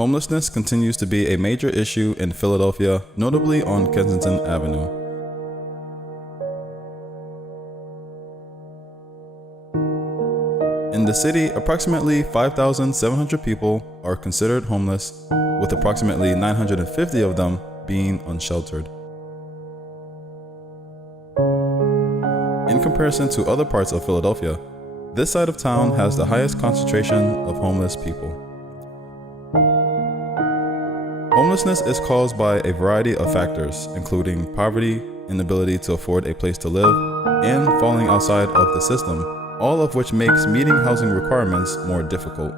Homelessness continues to be a major issue in Philadelphia, notably on Kensington Avenue. In the city, approximately 5,700 people are considered homeless, with approximately 950 of them being unsheltered. In comparison to other parts of Philadelphia, this side of town has the highest concentration of homeless people. Homelessness is caused by a variety of factors, including poverty, inability to afford a place to live, and falling outside of the system, all of which makes meeting housing requirements more difficult.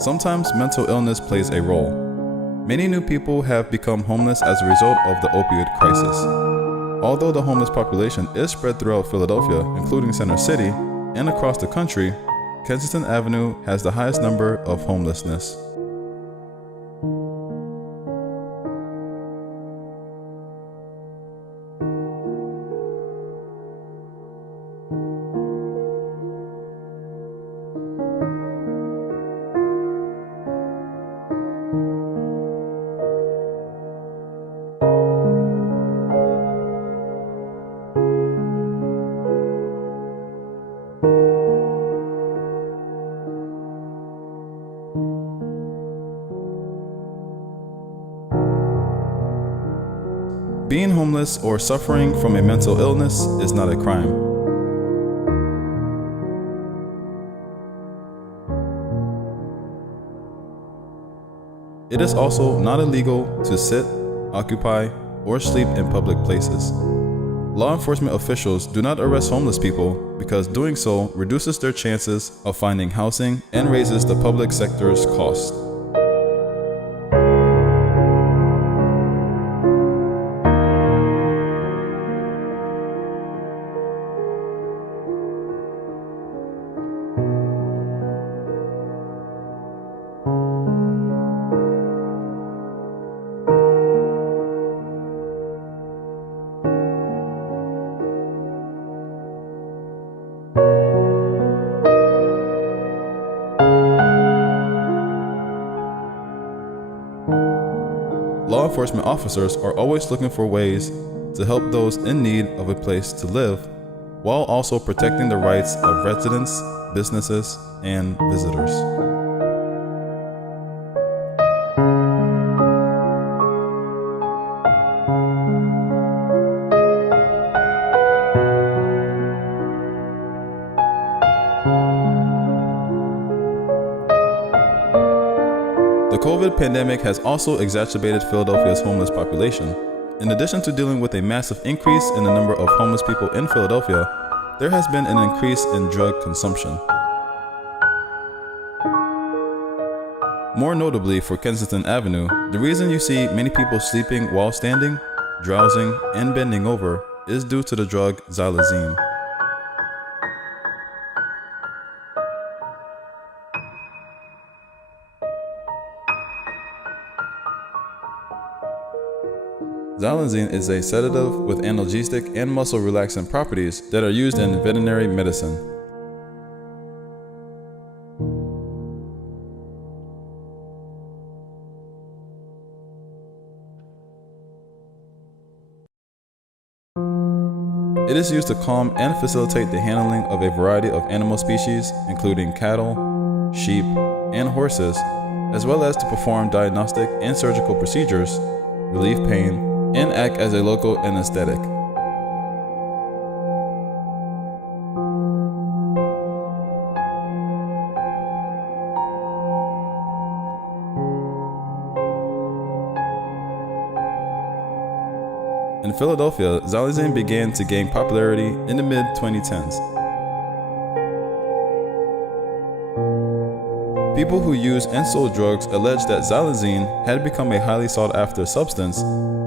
Sometimes mental illness plays a role. Many new people have become homeless as a result of the opioid crisis. Although the homeless population is spread throughout Philadelphia, including Center City, and across the country, Kensington Avenue has the highest number of homelessness. Being homeless or suffering from a mental illness is not a crime. It is also not illegal to sit, occupy, or sleep in public places. Law enforcement officials do not arrest homeless people because doing so reduces their chances of finding housing and raises the public sector's cost. Law enforcement officers are always looking for ways to help those in need of a place to live, while also protecting the rights of residents, businesses, and visitors. The COVID pandemic has also exacerbated Philadelphia's homeless population. In addition to dealing with a massive increase in the number of homeless people in Philadelphia, there has been an increase in drug consumption. More notably for Kensington Avenue, the reason you see many people sleeping while standing, drowsing, and bending over is due to the drug xylazine. Xylazine is a sedative with analgesic and muscle relaxant properties that are used in veterinary medicine. It is used to calm and facilitate the handling of a variety of animal species, including cattle, sheep, and horses, as well as to perform diagnostic and surgical procedures, relieve pain, and act as a local anesthetic. In Philadelphia, xylazine began to gain popularity in the mid-2010s. People who use and sold drugs allege that xylazine had become a highly sought-after substance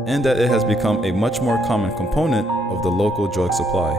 and that it has become a much more common component of the local drug supply.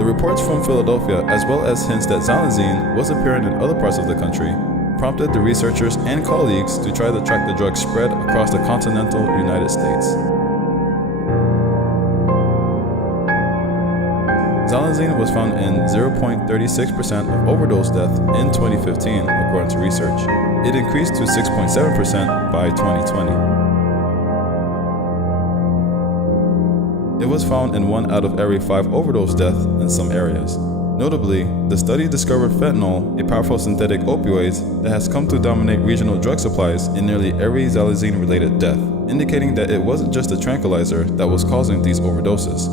The reports from Philadelphia, as well as hints that xylazine was appearing in other parts of the country, prompted the researchers and colleagues to try to track the drug's spread across the continental United States. Xylazine was found in 0.36% of overdose death in 2015, according to research. It increased to 6.7% by 2020. It was found in 1 out of every 5 overdose deaths in some areas. Notably, the study discovered fentanyl, a powerful synthetic opioid that has come to dominate regional drug supplies in nearly every xylazine-related death, indicating that it wasn't just a tranquilizer that was causing these overdoses.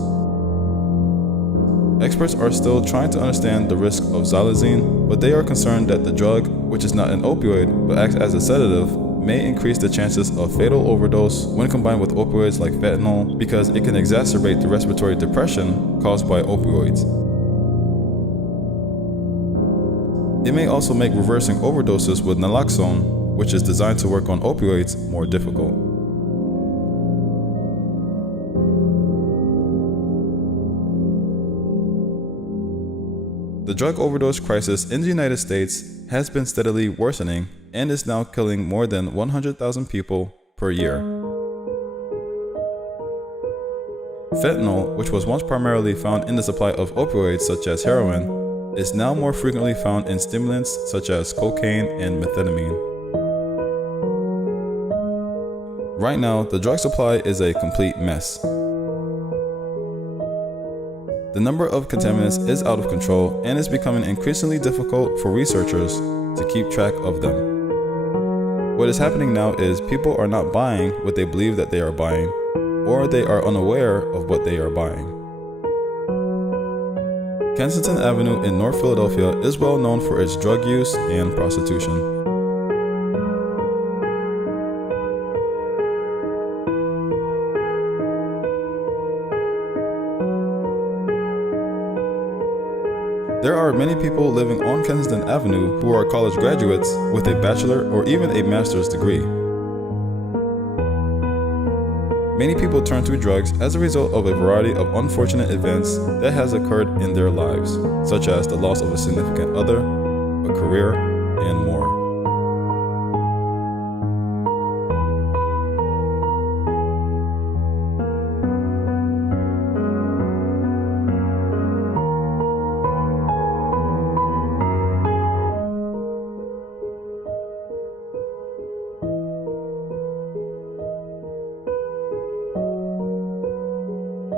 Experts are still trying to understand the risk of xylazine, but they are concerned that the drug, which is not an opioid but acts as a sedative, may increase the chances of fatal overdose when combined with opioids like fentanyl because it can exacerbate the respiratory depression caused by opioids. It may also make reversing overdoses with naloxone, which is designed to work on opioids, more difficult. The drug overdose crisis in the United States has been steadily worsening and is now killing more than 100,000 people per year. Fentanyl, which was once primarily found in the supply of opioids such as heroin, is now more frequently found in stimulants such as cocaine and methamphetamine. Right now, the drug supply is a complete mess. The number of contaminants is out of control and is becoming increasingly difficult for researchers to keep track of them. What is happening now is people are not buying what they believe that they are buying, or they are unaware of what they are buying. Kensington Avenue in North Philadelphia is well known for its drug use and prostitution. There are many people living on Kensington Avenue who are college graduates with a bachelor or even a master's degree. Many people turn to drugs as a result of a variety of unfortunate events that has occurred in their lives, such as the loss of a significant other, a career, and more.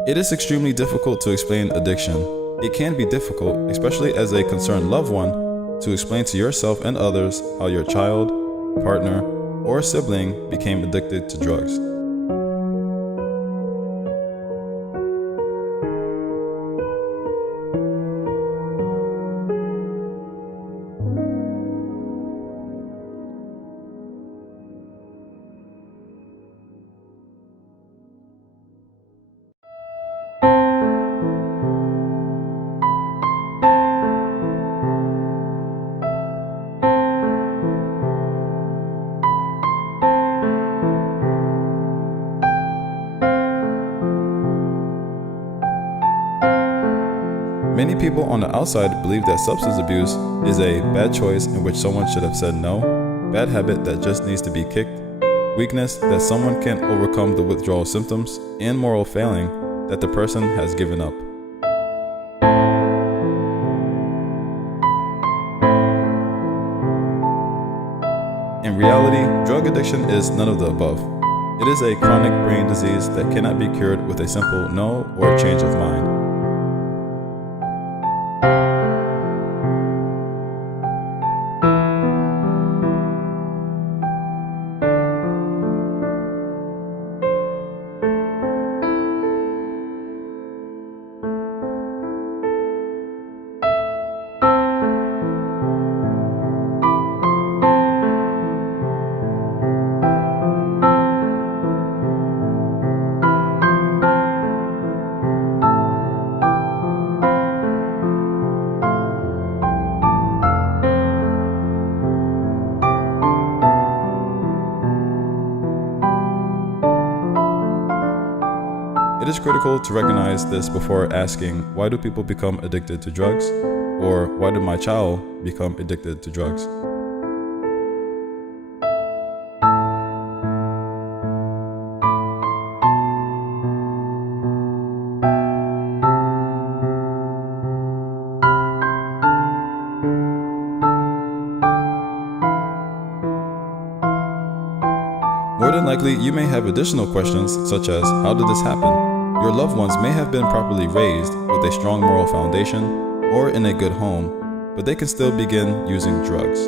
It is extremely difficult to explain addiction. It can be difficult, especially as a concerned loved one, to explain to yourself and others how your child, partner, or sibling became addicted to drugs. Many people on the outside believe that substance abuse is a bad choice in which someone should have said no, bad habit that just needs to be kicked, weakness that someone can't overcome the withdrawal symptoms, and moral failing that the person has given up. In reality, drug addiction is none of the above. It is a chronic brain disease that cannot be cured with a simple no or a change of mind. It is critical to recognize this before asking, why do people become addicted to drugs? Or why did my child become addicted to drugs? More than likely, you may have additional questions such as, how did this happen? Your loved ones may have been properly raised with a strong moral foundation or in a good home, but they can still begin using drugs.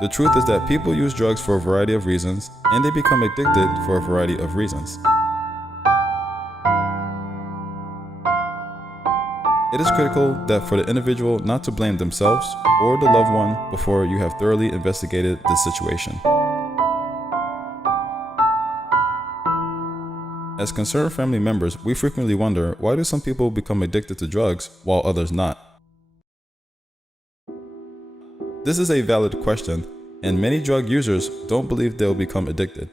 The truth is that people use drugs for a variety of reasons, and they become addicted for a variety of reasons. It is critical that for the individual not to blame themselves or the loved one before you have thoroughly investigated the situation. As concerned family members, we frequently wonder, why do some people become addicted to drugs while others not? This is a valid question, and many drug users don't believe they'll become addicted.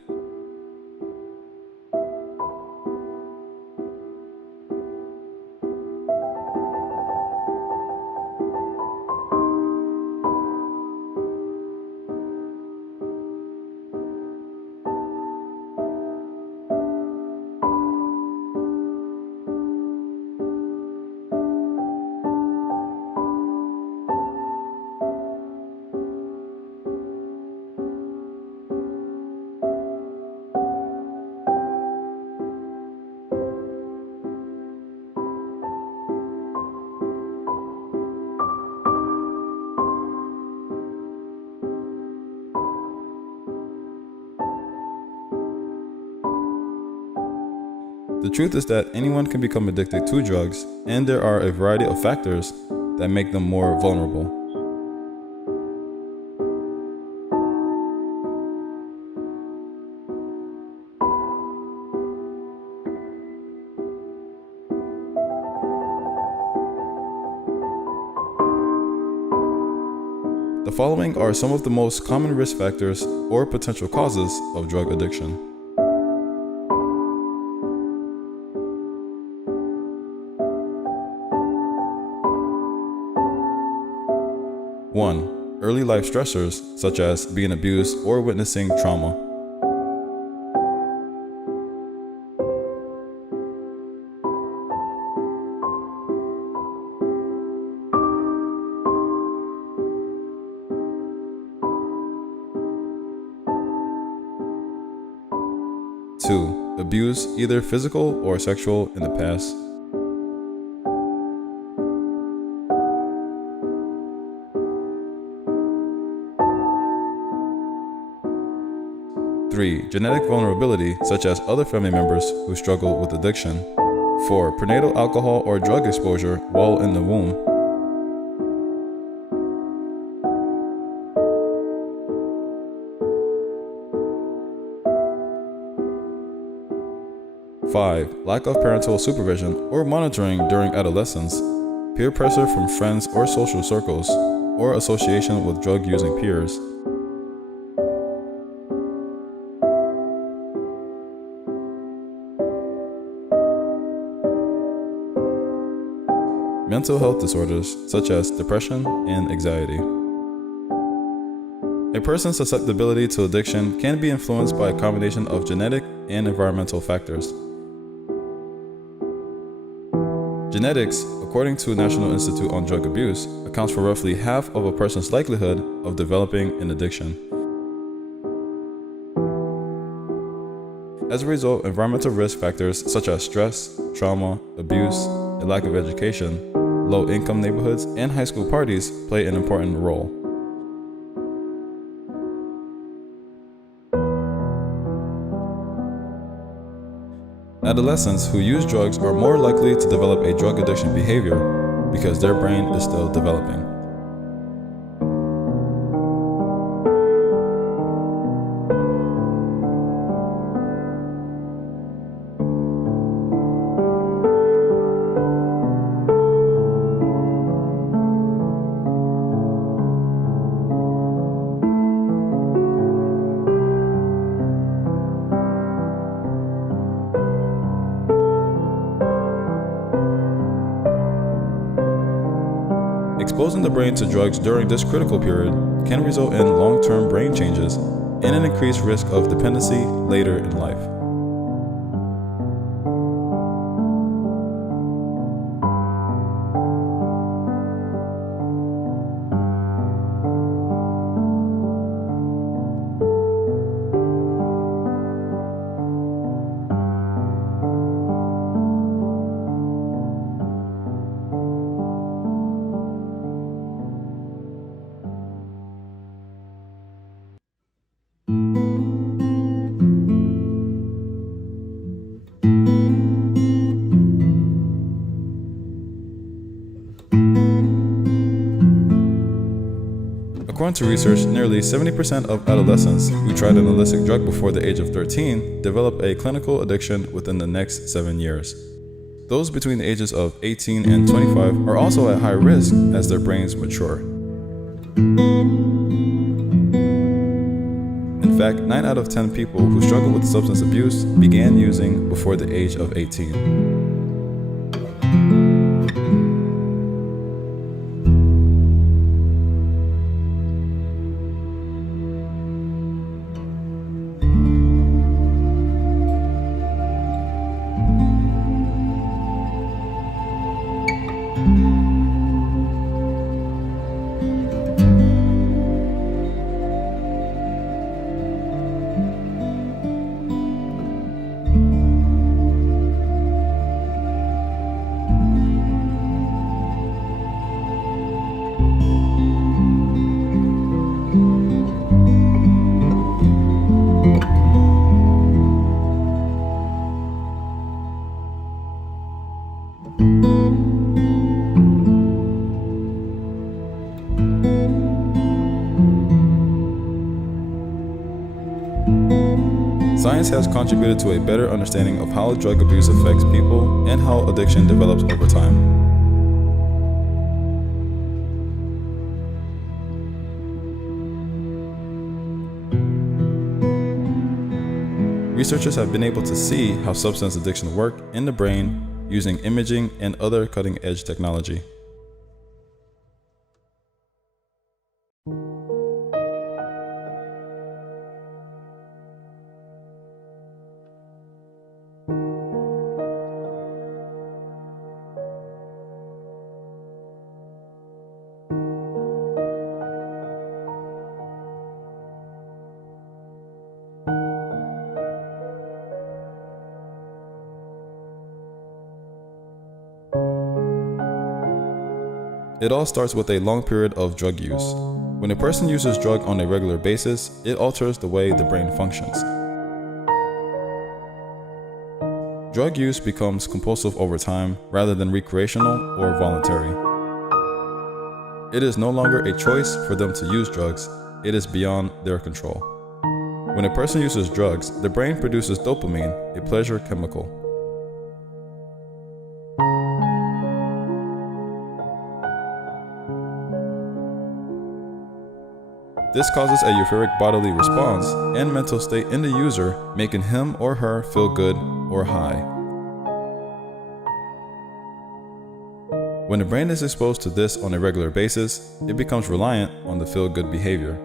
The truth is that anyone can become addicted to drugs, and there are a variety of factors that make them more vulnerable. The following are some of the most common risk factors or potential causes of drug addiction. 1. Early life stressors, such as being abused or witnessing trauma. 2. Abuse, either physical or sexual, in the past. 3. Genetic vulnerability, such as other family members who struggle with addiction. 4. Prenatal alcohol or drug exposure while in the womb. 5. Lack of parental supervision or monitoring during adolescence, peer pressure from friends or social circles, or association with drug-using peers. 6. Mental health disorders such as depression and anxiety. A person's susceptibility to addiction can be influenced by a combination of genetic and environmental factors. Genetics, according to National Institute on Drug Abuse, accounts for roughly half of a person's likelihood of developing an addiction. As a result, environmental risk factors such as stress, trauma, abuse, a lack of education, low-income neighborhoods, and high school parties play an important role. Adolescents who use drugs are more likely to develop a drug addiction behavior because their brain is still developing. Exposing the brain to drugs during this critical period can result in long-term brain changes and an increased risk of dependency later in life. According to research, nearly 70% of adolescents who tried an illicit drug before the age of 13 develop a clinical addiction within the next 7 years. Those between the ages of 18 and 25 are also at high risk as their brains mature. In fact, 9 out of 10 people who struggle with substance abuse began using before the age of 18. Science has contributed to a better understanding of how drug abuse affects people and how addiction develops over time. Researchers have been able to see how substance addiction works in the brain using imaging and other cutting-edge technology. It all starts with a long period of drug use. When a person uses drug on a regular basis, it alters the way the brain functions. Drug use becomes compulsive over time rather than recreational or voluntary. It is no longer a choice for them to use drugs, it is beyond their control. When a person uses drugs, the brain produces dopamine, a pleasure chemical. This causes a euphoric bodily response and mental state in the user, making him or her feel good or high. When the brain is exposed to this on a regular basis, it becomes reliant on the feel-good behavior.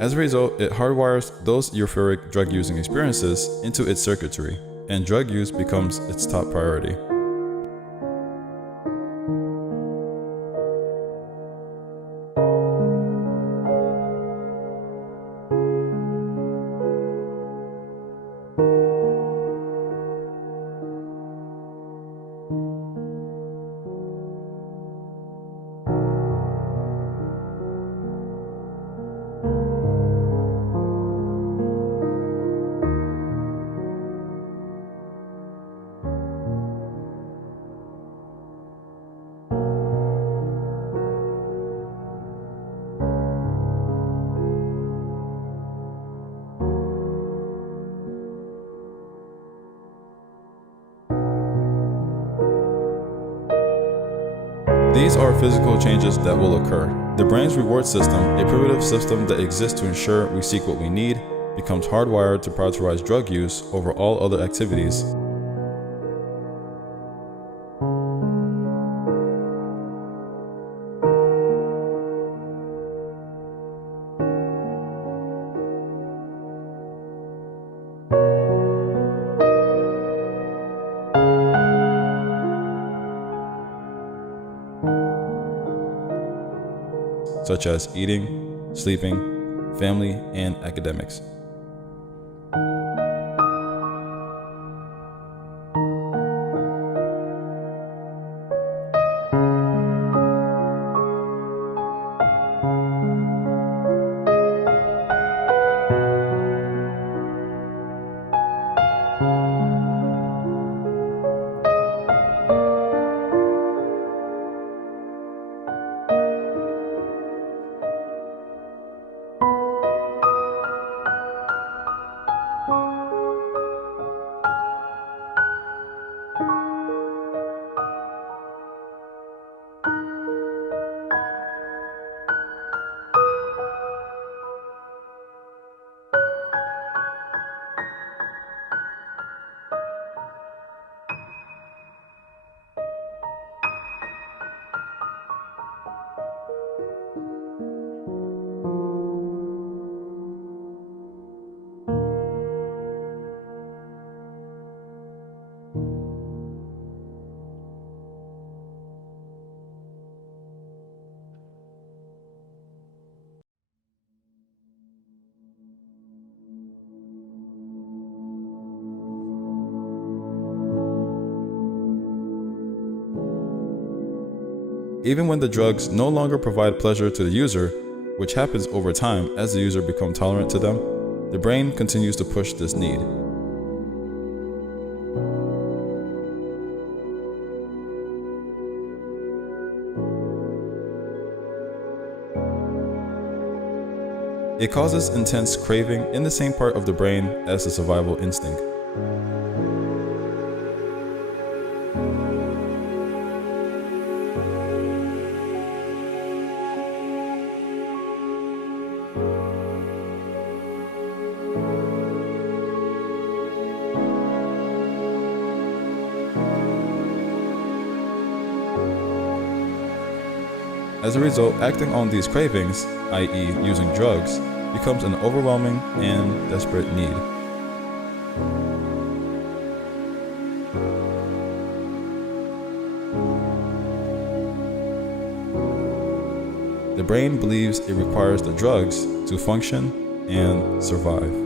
As a result, it hardwires those euphoric drug-using experiences into its circuitry, and drug use becomes its top priority. These are physical changes that will occur. The brain's reward system, a primitive system that exists to ensure we seek what we need, becomes hardwired to prioritize drug use over all other activities. such as eating, sleeping, family, and academics. Even when the drugs no longer provide pleasure to the user, which happens over time as the user becomes tolerant to them, the brain continues to push this need. It causes intense craving in the same part of the brain as the survival instinct. As a result, acting on these cravings, i.e. using drugs, becomes an overwhelming and desperate need. The brain believes it requires the drugs to function and survive.